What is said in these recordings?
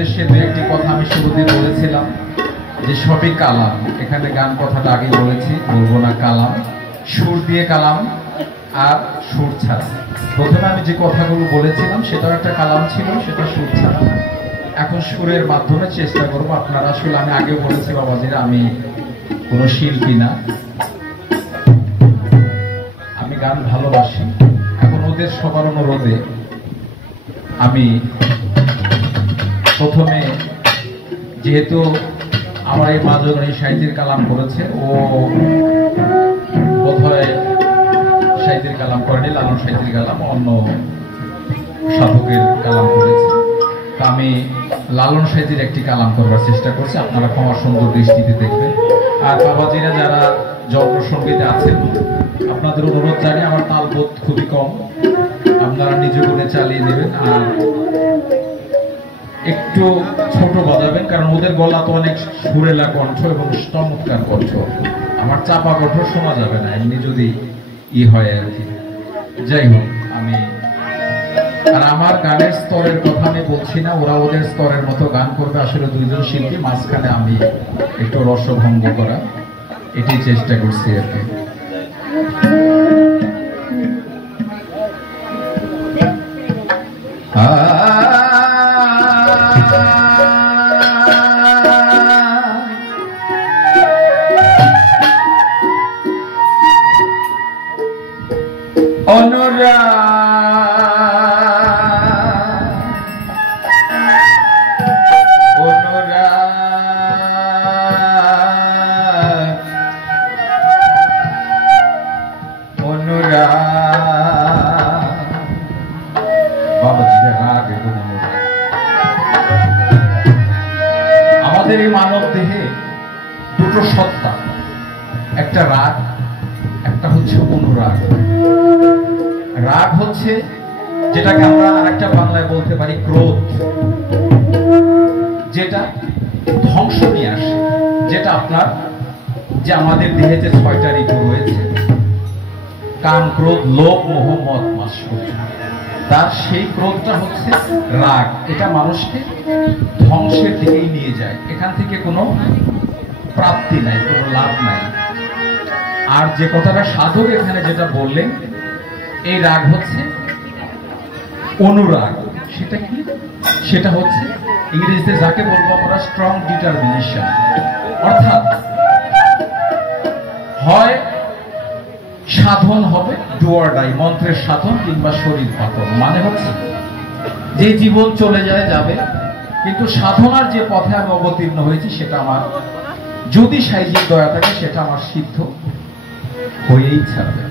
উদ্দেশ্যে দু একটি কথা আমি শুরুতে বলেছিলাম যে সবই কালাম। এখানে গান কথাটা আগে বলেছি, বলবো না। কালাম, সুর দিয়ে কালাম আর সুর ছাড়া। প্রথমে আমি যে কথাগুলো বলেছিলাম সেটাও একটা কালাম ছিল, সেটা সুর ছাড়া। এখন সুরের মাধ্যমে চেষ্টা করবো। আপনারা আসলে, আমি আগেও বলেছি বাবাজিরা, আমি কোনো শিল্পী না, আমি গান ভালোবাসি। এখন ওদের সবার অনুরোধে আমি প্রথমে, যেহেতু আমার এই মাজনী সাহিত্যের কালাম করেছে, ও বোধহয় সাহিত্যের কালাম করেনি, লালন সাহিত্যের কালাম অন্য সাধকের কালাম করেছে। তা আমি লালন সাহিত্যের একটি কালাম করবার চেষ্টা করছি, আপনারা ক্ষমা সুন্দর দৃষ্টিতে দেখবেন। আর বাবাজিরা যারা যন্ত্রসঙ্গীতে আছেন, আপনাদের অনুরোধ জানিয়ে, আমার তালবোধ খুবই কম, আপনারা নিজ গুণে চালিয়ে নেবেন আর একটু ছোট বাজাবেন, কারণ ওদের গলা তো অনেক সুরেলা কণ্ঠ এবং চমৎকার কণ্ঠ। আমার চাপা কণ্ঠ শোনা যাবে না এমনি যদি হয় আর কি। যাই হোক, আমি আর আমার গানের স্তরের কথা আমি বলছি না, ওরা ওদের স্তরের মতো গান করবে। আসলে দুইজন শিল্পী, মাঝখানে আমি একটু রসভঙ্গ করা, এটাই চেষ্টা করছি আর কি। আমাদের এই মানব দেহে দুটো সত্তা, একটা রাগ, একটা হচ্ছে অনুরাগ। রাগ হচ্ছে যেটাকে আমরা আরেকটা বাংলায় বলতে পারি ক্রোধ, যেটা ধ্বংস নিয়ে আসে, যেটা আপনার, যে আমাদের দেহে যে 6টা ঋতু রয়েছে, কাম, ক্রোধ, লোভ, মোহ, মদ, মাৎসর্য, তার সেই ক্রোধটা হচ্ছে রাগ। এটা মানুষকে ধ্বংসের দিকেই নিয়ে যায়, এখান থেকে কোনো প্রাপ্তি নাই, কোনো লাভ নাই। আর যে কথাটা সাধক এখানে যেটা বললেন, এই রাগ হচ্ছে অনুরাগ। সেটা কি? সেটা হচ্ছে ইংরেজিতে যাকে বলবো আমরা স্ট্রং ডিটারমিনেশন। অর্থাৎ হয় সাধন হবে, ডু অর ডাই, মন্ত্রের সাধন কিংবা শরীর পাতন। মানে হচ্ছে যে জীবন চলে যায় যাবে, কিন্তু সাধনার যে পথে আমি অবতীর্ণ হয়েছি সেটা আমার, যদি সাইজির দয়া থাকে, সেটা আমার সিদ্ধ হয়েই ছাড়বে।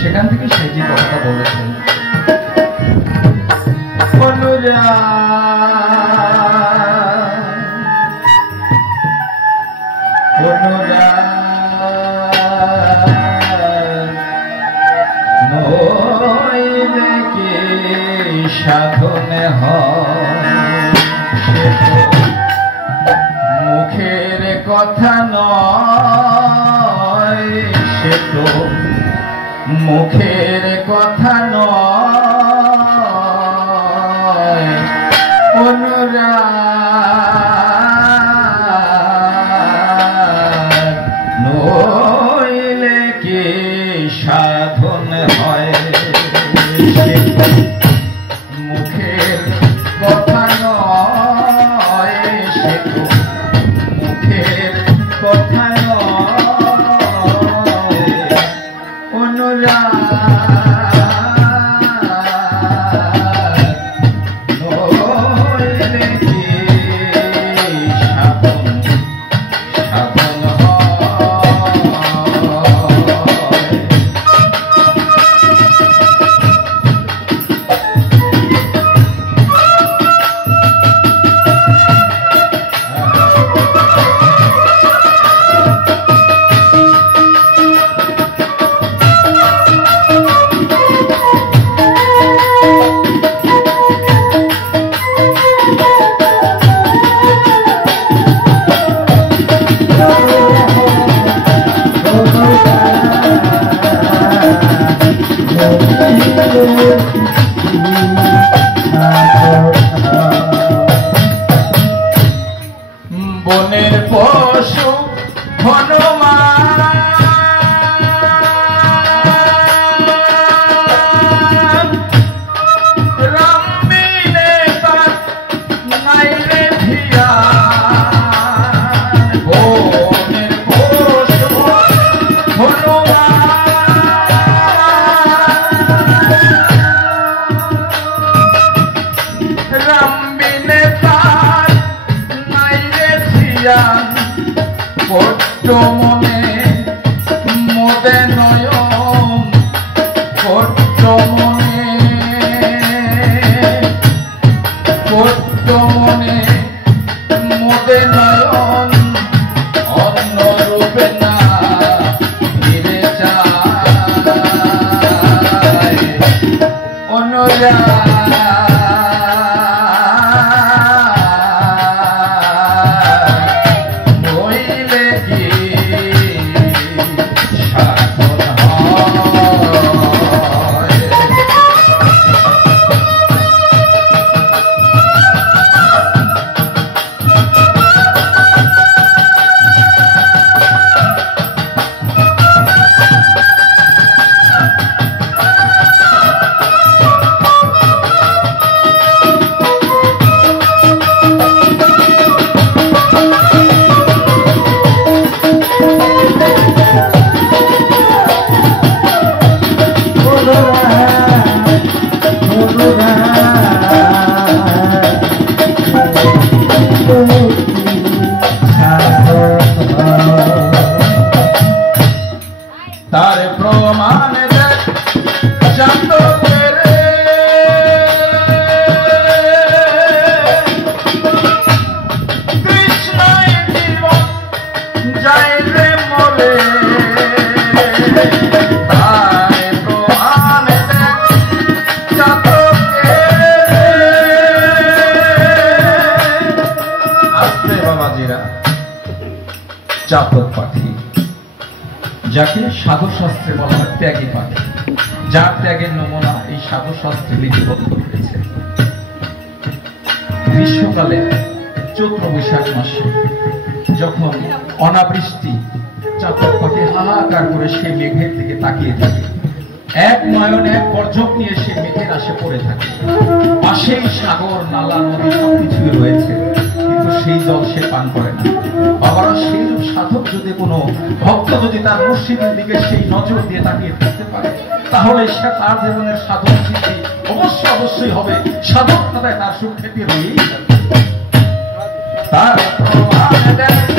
সেখান থেকে সাইজি কথাটা বলেছেন, নইলে কি সাধনে হয়, মুখের কথা নয়, সে তো মুখের কথা নয়, অনুরাগ নইলে কি সাধন হয়। মুখের কথা নয়, সে তো মুখের কথা নয়, অনুরাগ নইলে কি সাধন সাধন বনের পশু হনুমান রাম বিনে তার নাই রে ধিয়ান বনের পশু হনুমান রাম বিনে তার নাই রে ধিয়ান পট্ট মনে মোদে নয়ন পট্ট মনে মোদে নয়ন অন্য রূপে না ফিরে যায় অনুরাগ তার প্রমাণ দেখ চাতকের কৃষ্ণই জীবন যায় রে মরে তার প্রমাণ দেখ চাতকের আসতে বাবাজিরা চাতক পাখি যাকে সাধুশাস্ত্রে বলা হয় ত্যাগী পাখি যার ত্যাগের নমুনা এই সাধুশাস্ত্রে লিপিবদ্ধ হয়েছে গ্রীষ্মকালে চৈত্র বৈশাখ মাসে যখন অনাবৃষ্টি চাতক পাখি হাহাকার করে সে মেঘের দিকে তাকিয়ে থাকে এক নয়ন এক গর্জক নিয়ে সে মেঘের আশে পড়ে থাকে পাশেই সাগর নালা নদী সবকিছুই রয়েছে কিন্তু সেই জল সে পান করে না বাবারা সেই সাধক যদি কোনো ভক্ত যদি তার মুর্শিদের দিকে সেই নজর দিয়ে তাকিয়ে থাকতে পারে তাহলে সে তার জীবনের সাধক সিদ্ধি অবশ্যই হবে সাধক তাদের তার সুখ্যাতি রয়েই যাবে তার প্রমাণ দেন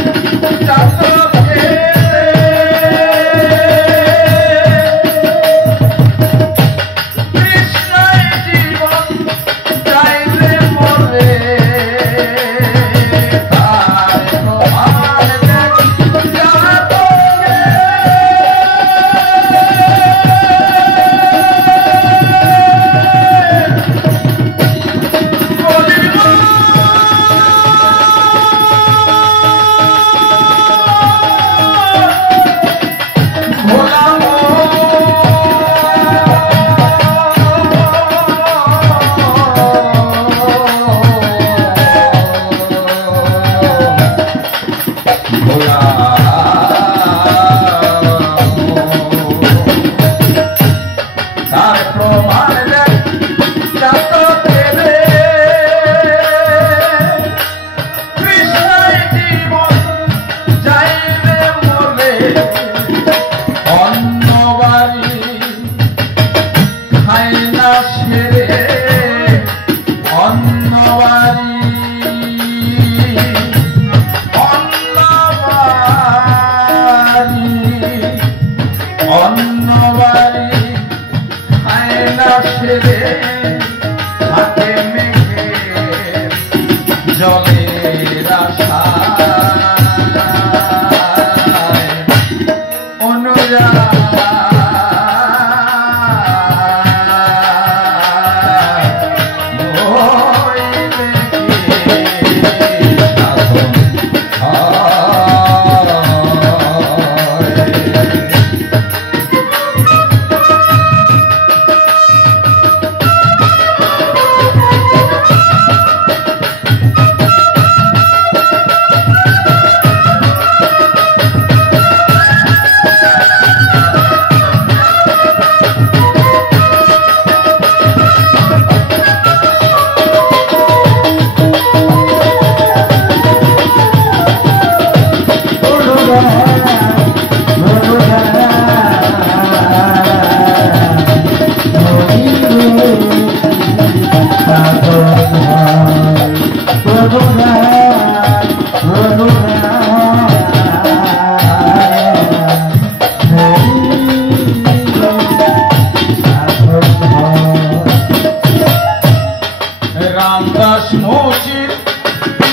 রামদাস মসজিদ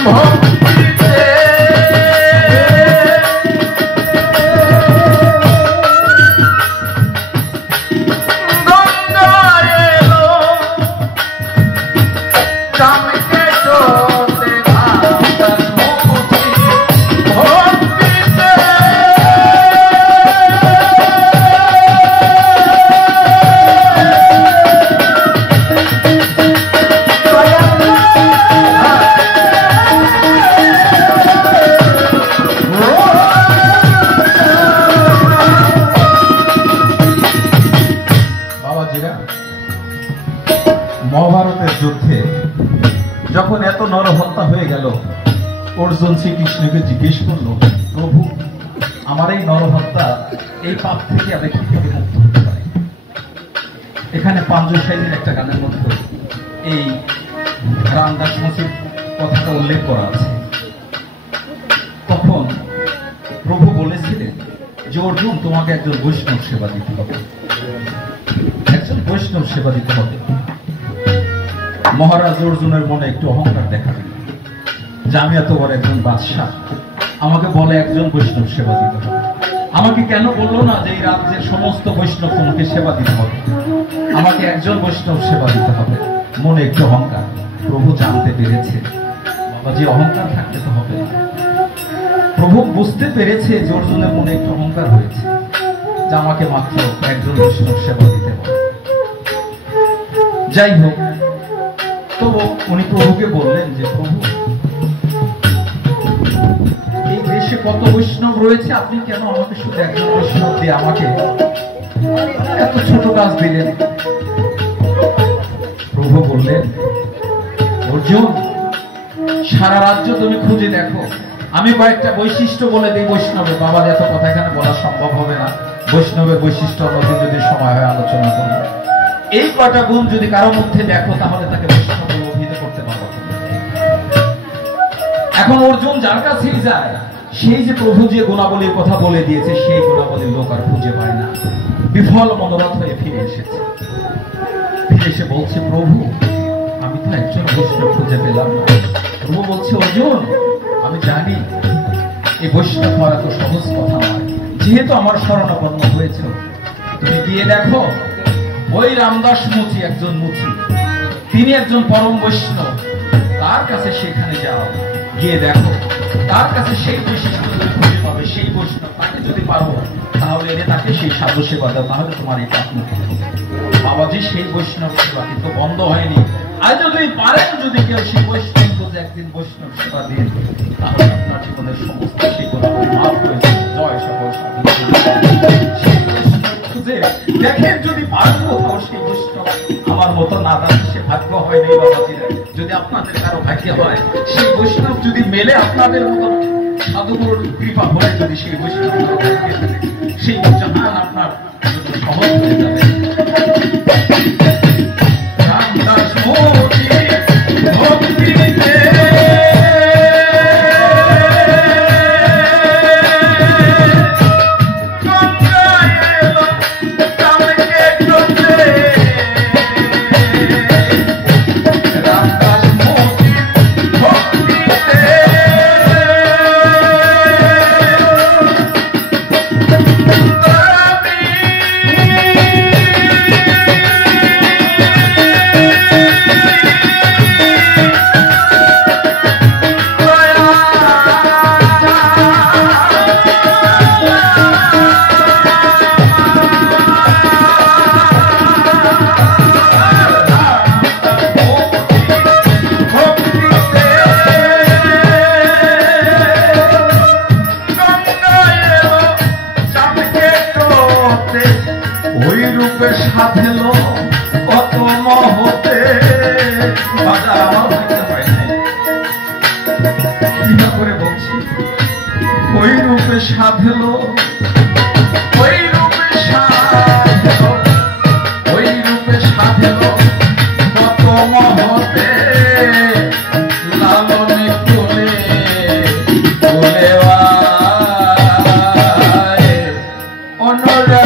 ভক্তিতে মহাভারতের যুদ্ধে যখন এত নরহত্যা হয়ে গেল, অর্জুন শ্রীকৃষ্ণকে জিজ্ঞেস করলো, প্রভু আমার এই নরহত্যা, এই পাপ থেকে আমি কিভাবে মুক্ত হতে পারি? এখানে পাঞ্জশালীর একটা গানের মধ্যে এই রামদাস মসজিদ কথাটা উল্লেখ করা আছে। তখন প্রভু বলেছিলেন যে অর্জুন, তোমাকে একজন বৈষ্ণব সেবা দিতে হবে, একজন বৈষ্ণব সেবা দিতে হবে। মহারাজ অর্জুনের মনে একটু অহংকার দেখা দিল যে আমি এত বড় একজন বাদশাহ, আমাকে বলে একজন বৈষ্ণব সেবা দিতে হবে। আমাকে কেন বললো না যে এই রাজ্যের সমস্ত বৈষ্ণব তোমাকে সেবা দিতে হবে, আমাকে একজন বৈষ্ণব সেবা দিতে হবে? মনে একটু অহংকার। প্রভু জানতে পেরেছে বাবা যে অহংকার থাকতে তো হবে না। প্রভু বুঝতে পেরেছে যে অর্জুনের মনে একটু অহংকার হয়েছে, যে আমাকে মাত্র একজন বৈষ্ণব সেবা দিতে হবে। যাই হোক, তো উনি প্রভুকে বললেন যে প্রভু, এই দেশে কত বৈষ্ণব রয়েছে, আপনি কেন আমাকে শুধু একজন বৈষ্ণব দিয়ে আমাকে এত ছোট কাজ দিলেন? প্রভু বললেন, অর্জুন সারা রাজ্য তুমি খুঁজে দেখো, আমি কয়েকটা বৈশিষ্ট্য বলে দিই বৈষ্ণবের। বাবা এত কথা এখানে বলা সম্ভব হবে না, বৈষ্ণবের বৈশিষ্ট্য অন্যদিন যদি সময় হয় আলোচনা করবো। এই কটা গুণ যদি কারো মধ্যে দেখো তাহলে তাকে বৈষ্ণব অভিহিত করতে পারবো। এখন অর্জুন যার কাছেই যায়, সেই যে প্রভু যে গুণাবলীর কথা বলে দিয়েছে, সেই গুণাবলীর লোক আর খুঁজে পায় না, বিফল মনোরথ হয়ে ফিরে এসেছে। ফিরে এসে বলছে, প্রভু আমি তো একজন বৈষ্ণব খুঁজে পেলাম না। প্রভু বলছে, অর্জুন আমি জানি এই বৈষ্ণব হওয়া এত সহজ কথা নয়, যেহেতু আমার শরণাপন্ন হয়েছে, তুমি গিয়ে দেখো ওই রামদাস মুচি একজন মুচি, তিনি একজন পরম বৈষ্ণব, তার কাছে সেখানে যাও, গিয়ে দেখো তার কাছে সেই বৈশিষ্ট্য খুঁজে পাবে, সেই বৈষ্ণব। তাকে যদি পারো তাহলে এনে তাকে সেই সাধু সেবা দাও, তাহলে তোমার এই পাপ মুক্ত হবে। বাবাজি সেই বৈষ্ণব সেবা কিন্তু বন্ধ হয়নি। আর যদি পারেন, যদি কেউ সেই বৈষ্ণব খুঁজে একদিন বৈষ্ণব সেবা দিন, তাহলে আপনার জীবনের সমস্ত সেই কথা মাফ হয়ে যাবে। জয় সকল সাধু। সেই বৈষ্ণব খুঁজে দেখেন, যদি পারেন কোথাও সেই বৈষ্ণব আমার মতো না দাঁড়ান, সে ভাগ্য হয় নেই বাবাজিরা। যদি আপনাদের কারো ভাগ্য হয়, সেই বৈষ্ণব যদি মেলে আপনাদের মতো সাধুগুরুর কৃপা হয়ে যদি সেই বৈষ্ণব সেই জাহান আপনার সহজ হয়ে যাবে। রামদাস মসজিদ ভক্তিতে সাধেলো কত মহতে, বাজার আমার ভাগ্য হয় নাই, করে বলছি ওই রূপে সাধেলো, ওই রূপে সাধেলো, ওই রূপে সাধেলো কত মহতে, লালনে কোলে কোলে অনুরা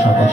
সকল